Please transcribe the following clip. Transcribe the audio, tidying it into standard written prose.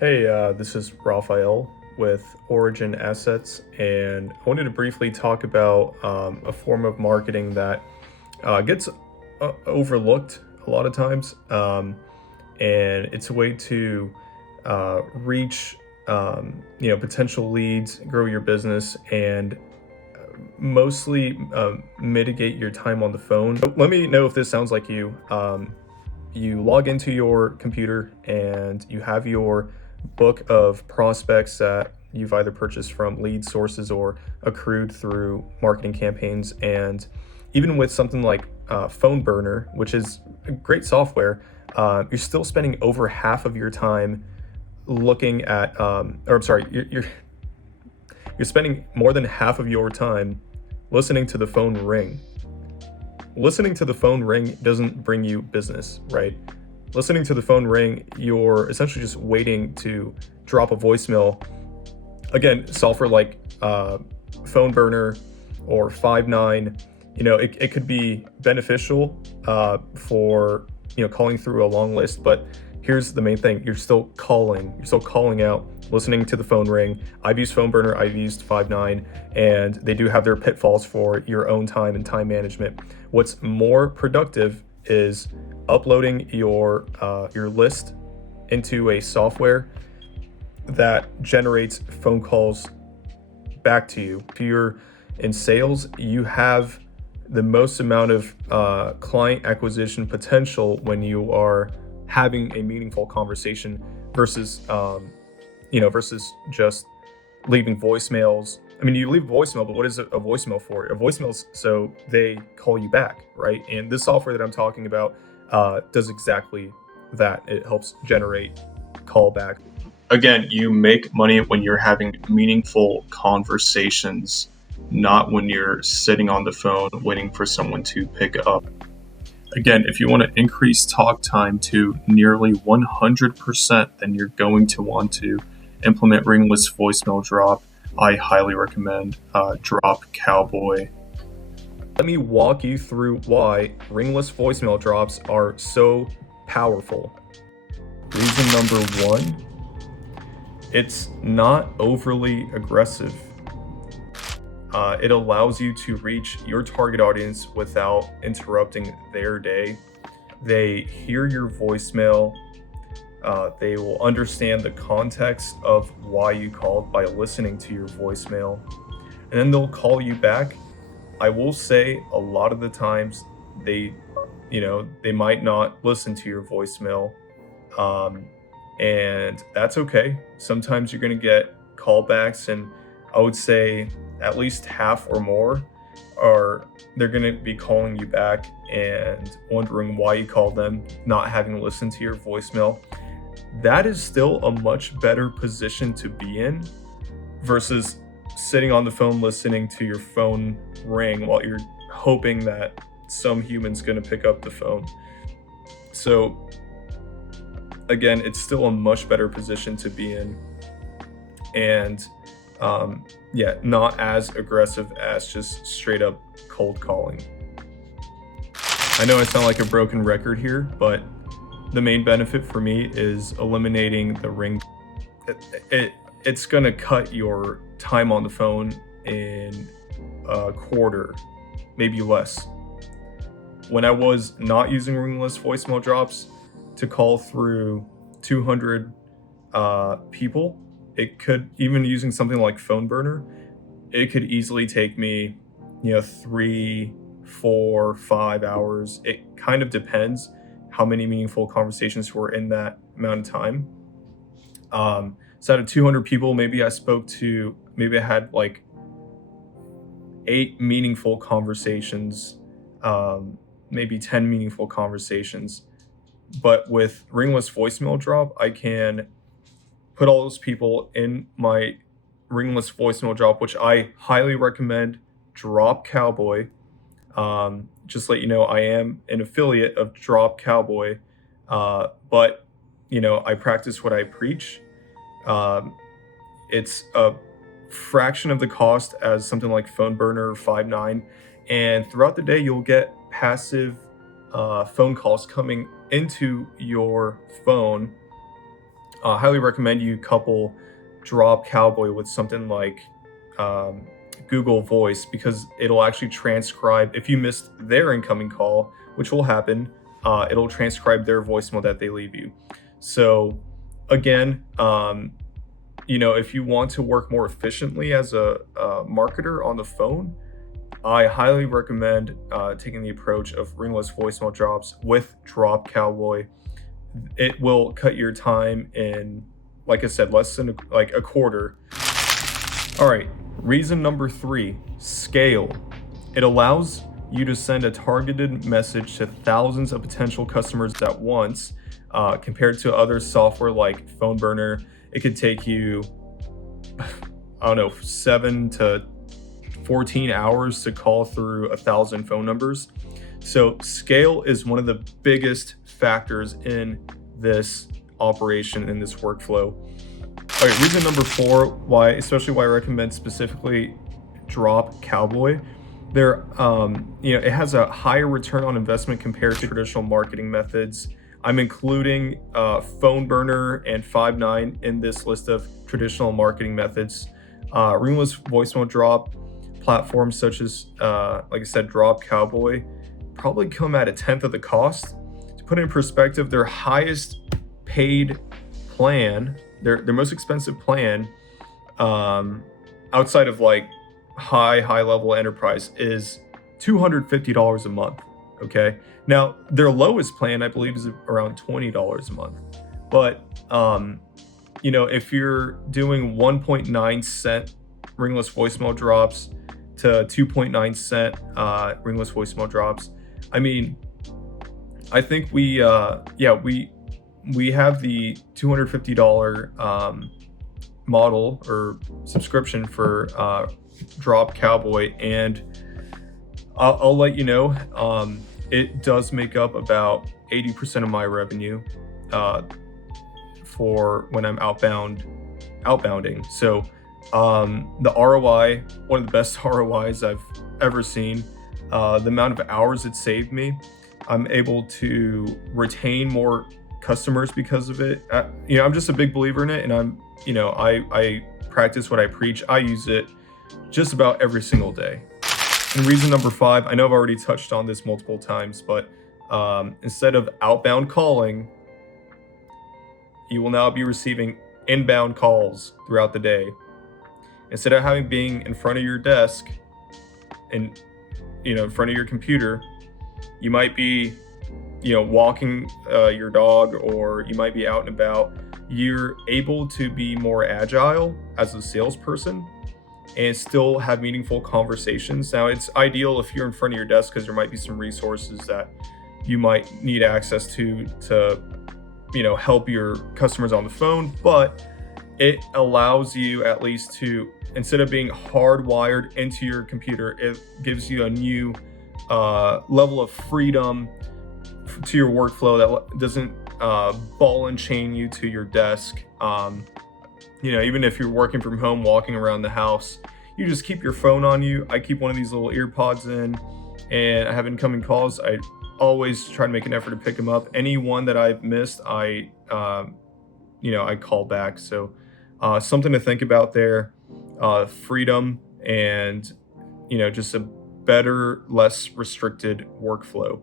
Hey, this is Raphael with Origin Assets, and I wanted to briefly talk about a form of marketing that gets overlooked a lot of times, and it's a way to reach potential leads, grow your business, and mostly mitigate your time on the phone. So let me know if this sounds like you. You log into your computer and you have your book of prospects that you've either purchased from lead sources or accrued through marketing campaigns. And even with something like Phone Burner, which is a great software, you're still spending over half of your time looking at, or I'm sorry, you're spending more than half of your time listening to the phone ring. Listening to the phone ring doesn't bring you business, right? Listening to the phone ring, you're essentially just waiting to drop a voicemail. Again, software like Phone Burner or Five9, it could be beneficial for calling through a long list, but here's the main thing: you're still calling out, listening to the phone ring. I've used Phone Burner, I've used Five9, and they do have their pitfalls for your own time and time management. What's more productive is uploading your list into a software that generates phone calls back to you. If you're in sales, you have the most amount of client acquisition potential when you are having a meaningful conversation versus versus just leaving voicemails. I mean, you leave a voicemail, but what is a voicemail for? A voicemail's so they call you back, right? And this software that I'm talking about does exactly that. It helps generate callback. Again, you make money when you're having meaningful conversations, not when you're sitting on the phone waiting for someone to pick up. Again, if you want to increase talk time to nearly 100%, then you're going to want to implement Ringless voicemail drop. I highly recommend Drop Cowboy. Let me walk you through why Ringless voicemail drops are so powerful. Reason number one, it's not overly aggressive. It allows you to reach your target audience without interrupting their day. They hear your voicemail. They will understand the context of why you called by listening to your voicemail, and then they'll call you back. I will say a lot of the times they might not listen to your voicemail, and that's okay. Sometimes you're going to get callbacks, and I would say at least half or more are they're going to be calling you back and wondering why you called them, not having listened to your voicemail. That is still a much better position to be in versus sitting on the phone listening to your phone ring while you're hoping that some human's going to pick up the phone. So again, it's still a much better position to be in, and not as aggressive as just straight up cold calling. I know I sound like a broken record here, but the main benefit for me is eliminating the ring. It's going to cut your time on the phone in a quarter, maybe less. When I was not using Ringless voicemail drops to call through 200 people, it could, even using something like Phone Burner, it could easily take me 3, 4, 5 hours. It kind of depends how many meaningful conversations were in that amount of time. So out of 200 people, maybe I had like 8 meaningful conversations, maybe 10 meaningful conversations. But with Ringless voicemail drop, I can put all those people in my Ringless voicemail drop, which I highly recommend. Drop Cowboy. Just let you know, I am an affiliate of Drop Cowboy, but I practice what I preach. It's a fraction of the cost as something like Phone Burner or Five9, and throughout the day you'll get passive phone calls coming into your phone highly recommend you couple Drop Cowboy with something like um, Google Voice, because it'll actually transcribe if you missed their incoming call, which will happen. It'll transcribe their voicemail that they leave you. So again, if you want to work more efficiently as a marketer on the phone, I highly recommend taking the approach of ringless voicemail drops with Drop Cowboy. It will cut your time in, like I said, less than a quarter. All right, reason number 3, scale. It allows you to send a targeted message to thousands of potential customers at once. Compared to other software like Phone Burner, it could take you, I don't know, 7 to 14 hours to call through 1,000 phone numbers. So scale is one of the biggest factors in this operation, in this workflow. All right, reason number 4, why I recommend specifically Drop Cowboy. It has a higher return on investment compared to traditional marketing methods. I'm including Phone Burner and Five9 in this list of traditional marketing methods. Ringless voicemail drop platforms such as, like I said, Drop Cowboy probably come at a tenth of the cost. To put it in perspective, their highest paid plan, their most expensive plan, outside of like high level enterprise, is $250 a month. Okay, now their lowest plan, I believe, is around $20 a month. But if you're doing 1.9 cent ringless voicemail drops to 2.9 cent ringless voicemail drops, I mean, I think we have the $250 model or subscription for Drop Cowboy, and I'll let you know, it does make up about 80% of my revenue for when I'm outbounding. So the ROI, one of the best ROIs I've ever seen. The amount of hours it saved me, I'm able to retain more customers because of it. I'm just a big believer in it, and I practice what I preach. I use it just about every single day. And reason number 5, I know I've already touched on this multiple times, but instead of outbound calling, you will now be receiving inbound calls throughout the day. Instead of being in front of your desk and in front of your computer, you might be walking your dog, or you might be out and about. You're able to be more agile as a salesperson and still have meaningful conversations. Now, it's ideal if you're in front of your desk, because there might be some resources that you might need access to help your customers on the phone, but it allows you at least to, instead of being hardwired into your computer, it gives you a new level of freedom to your workflow that doesn't ball and chain you to your desk. Even if you're working from home, walking around the house, you just keep your phone on you. I keep one of these little ear pods in, and I have incoming calls. I always try to make an effort to pick them up. Any one that I've missed, I call back. So something to think about there. Freedom and just a better, less restricted workflow.